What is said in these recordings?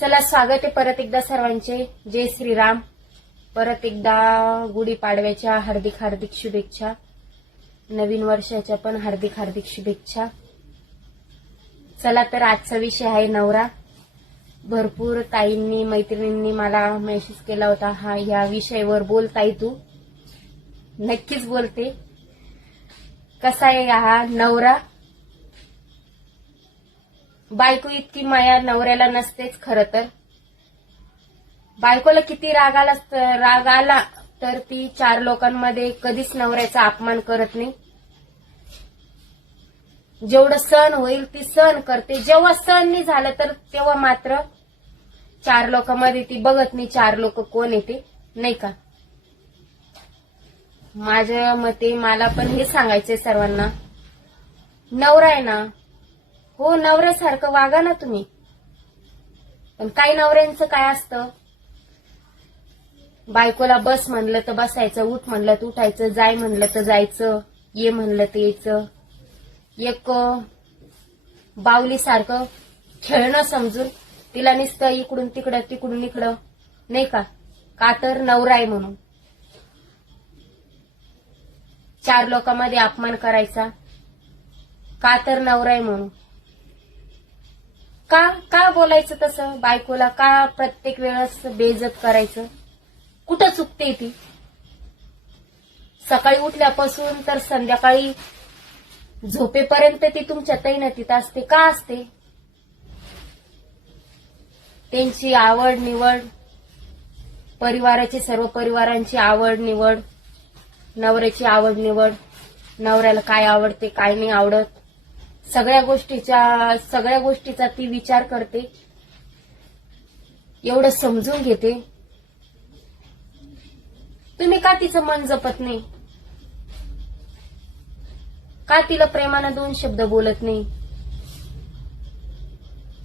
चला स्वागत आहे परत एकदा सर्वांचे. जय श्रीराम. परत एकदा गुढीपाडव्याच्या हार्दिक हार्दिक शुभेच्छा. नवीन वर्षाच्या पण हार्दिक हार्दिक शुभेच्छा. चला तर आजचा विषय आहे नवरा. भरपूर ताईंनी मैत्रिणींनी मला मेसेज केला होता हा या विषयावर बोलताय तू. नक्कीच बोलते. कसा आहे हा नवरा? बायको इतकी माया नवऱ्याला नसतेच खर तर. बायकोला किती राग आला राग आला तर ती चार लोकांमध्ये कधीच नवऱ्याचा अपमान करत नाही. जेवढं सण होईल ती सण करते. जेव्हा सण नाही झालं तर तेव्हा मात्र चार लोकांमध्ये ती बघत नाही चार लोक कोण येते नाही का? माझ्या मते मला पण हे सांगायचंय सर्वांना. नवरा आहे ना हो नवऱ्यासारखं वागा ना तुम्ही. पण काही नवऱ्यांचं काय असतं? बायकोला बस म्हणलं तर बसायचं उठ म्हणलं तर उठायचं जाय म्हणलं तर जायचं ये म्हणलं तर यायचं. एक बावली सारखं खेळणं समजून तिला निसतं इकडून तिकडं तिकडून इकडं नाही का? का तर नवरा आहे म्हणून. चार लोकांमध्ये अपमान करायचा. का तर नवरा आहे म्हणून. का का बोलायचं तसं बायकोला? का प्रत्येक वेळेस बेजत करायचं? कुठं चुकते ती? सकाळी उठल्यापासून तर संध्याकाळी झोपेपर्यंत ती तुमच्या तैनातीत असते. का असते? त्यांची आवड निवड परिवाराची सर्व परिवारांची आवड निवड नवऱ्याची आवड निवड नवऱ्याला काय आवडते काय नाही आवडत. सगळ्या गोष्टीच्या सगळ्या गोष्टीचा ती विचार करते. एवढं समजून घेते. तुम्ही का तिचं मन जपत नाही? का तिला प्रेमानं दोन शब्द बोलत नाही?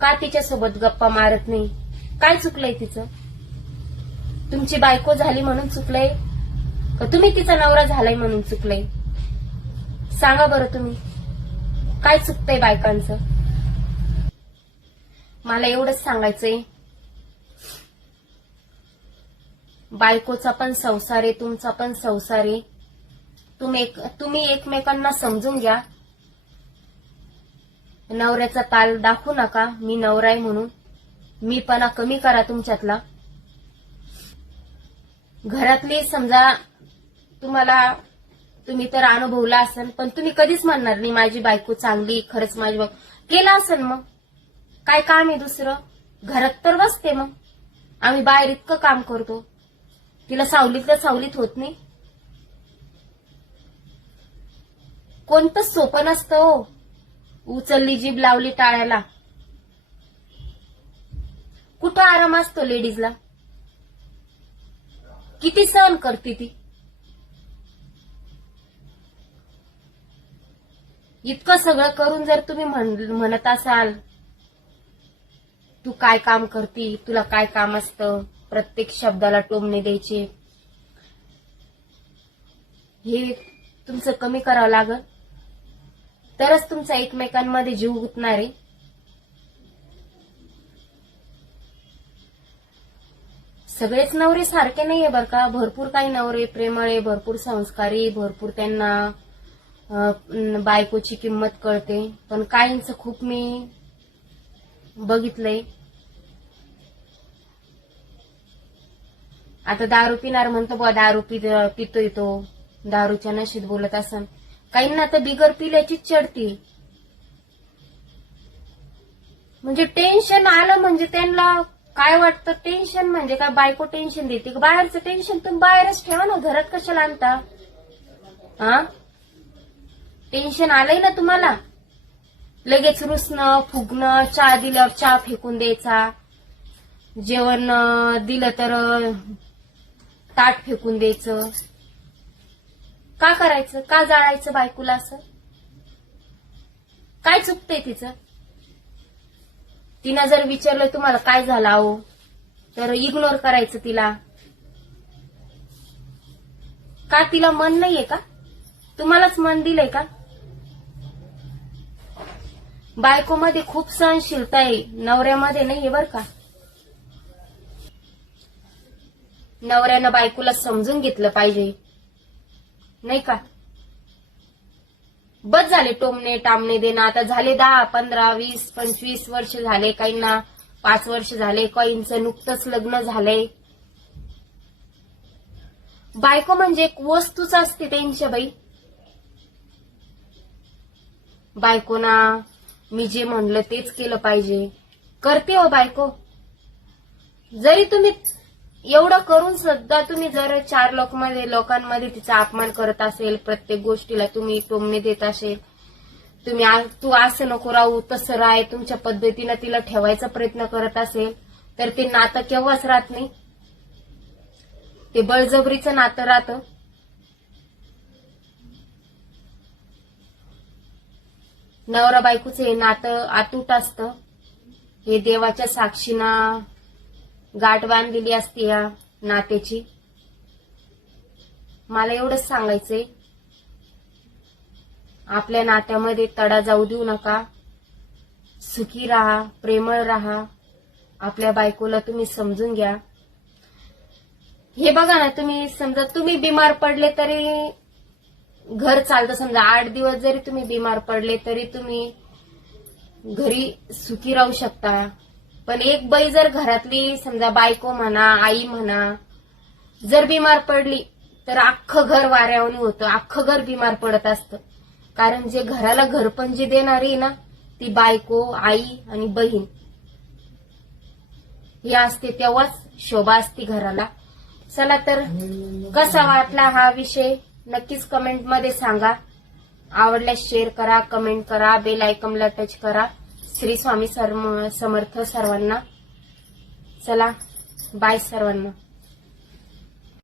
का तिच्यासोबत गप्पा मारत नाही? काय चुकलंय तिचं? तुमची बायको झाली म्हणून चुकलंय? का तुम्ही तिचा नवरा झालाय म्हणून चुकलंय? सांगा बरं तुम्ही. काय चुकतंय बायकांचं? मला एवढंच सांगायचंय. बायकोचा पण संसार आहे तुमचा पण संसार आहे. तुम्ही एक तुम्ही एकमेकांना समजून घ्या. नवऱ्याचा ताल दाखवू नका मी नवरा आहे म्हणून. मीपणा कमी करा तुमच्यातला. घरातली समजा तुम्हाला तुम्ही तर अनुभवला असेल पण तुम्ही कधीच म्हणणार नाही माझी बायको चांगली खरंच माझी बायको. केला असेल मग? काय काम आहे दुसरं? घरात तर बसते मग. आम्ही बाहेर इतकं काम करतो. तिला सावलीत तर सावलीत होत नाही. कोणतं सोपं नसतं हो. उचलली जीभ लावली टाळ्याला. कुठं आराम असतो लेडीजला? किती सहन करते ती? इतकं सगळं करून जर तुम्ही म्हणत असाल तू काय काम करती तुला काय काम असतं प्रत्येक शब्दाला टोमणे द्यायचे. हे तुमचं कमी करावं लागल. तरच तुमचा एकमेकांमध्ये जीव गुतणार आहे. सगळेच नवरे सारखे नाहीये बरं का. भरपूर काही नवरे प्रेमळे भरपूर संस्कारी भरपूर त्यांना बायकोची किंमत कळते. पण काहींच खूप मी बघितलंय. आता दारू पिणार म्हणतो बा दारू पि पितोय तो. दारूच्या नशेत बोलत असन. काहींना तर बिगर पिल्याचीच चढती. म्हणजे टेन्शन आलं म्हणजे त्यांना काय वाटतं? टेन्शन म्हणजे काय? बायको टेन्शन देते. का बाहेरचं टेन्शन तुम्ही बाहेरच ठेवा ना. घरात कशाला आणता? हा टेन्शन आलंय ना तुम्हाला? लगेच रुसणं फुगणं चहा दिल्यावर चहा फेकून द्यायचा. जेवण दिलं तर ताट फेकून द्यायचं. का करायचं? का जाळायचं बायकोला असं? काय चुकतंय तिचं? तिनं जर विचारलं तुम्हाला काय झालं अहो तर इग्नोर करायचं तिला. का तिला मन नाहीये का? तुम्हालाच मन दिलंय का? बायकोमध्ये खूप सहनशीलता आहे. नवऱ्यामध्ये नाहीये बर का? नवऱ्यानं बायकोला समजून घेतलं पाहिजे. नाही का? बस झाले टोमणे टामणे देणं. आता झाले दहा पंधरा वीस पंचवीस वर्ष झाले काहींना. पाच वर्ष झाले काहींचं नुकतंच लग्न झालंय. बायको म्हणजे एक वस्तूच असते त्यांच्या बाई. बायकोना मी जे म्हणलं तेच केलं पाहिजे. करते हो बायको. जरी तुम्ही एवढं करून सुद्धा तुम्ही जर चार लोकमध्ये लोकांमध्ये तिचा अपमान करत असेल प्रत्येक गोष्टीला तुम्ही टोमणे देत असेल तुम्ही तू असं नको राहू तसं राह तुमच्या पद्धतीनं तिला ठेवायचा प्रयत्न करत असेल तर ते नातं केव्हाच राहत नाही. ते बळजबरीचं नातं राहतं. नवरा बायकोचं हे नातं अतूट असतं. हे देवाच्या साक्षीनं गाठ बांधलेली असते या नात्याची. मला एवढंच सांगायचंय. आपल्या नात्यामध्ये तडा जाऊ देऊ नका. सुखी राहा प्रेमळ राहा. आपल्या बायकोला तुम्ही समजून घ्या. हे बघा ना तुम्ही समजा तुम्ही बिमार पडले तरी घर चालतं. समजा आठ दिवस जरी तुम्ही बिमार पडले तरी तुम्ही घरी सुखी राहू शकता. पण एक बाई जर घरातली समजा बायको म्हणा आई म्हणा जर बिमार पडली तर अख्खं घर वाऱ्यावणी होतं. अख्खं घर बिमार पडत असतं. कारण जे घराला घरपण जी देणारी ना ती बायको आई आणि बहीण. हे असते तेव्हाच शोभा असते घराला. चला तर कसा वाटला हा विषय? नक्कीच कमेंटमध्ये सांगा. आवडल्यास शेअर करा कमेंट करा बेल आयकमला टच करा. श्री स्वामी सर्म- समर्थ सर्वांना. चला बाय सर्वांना.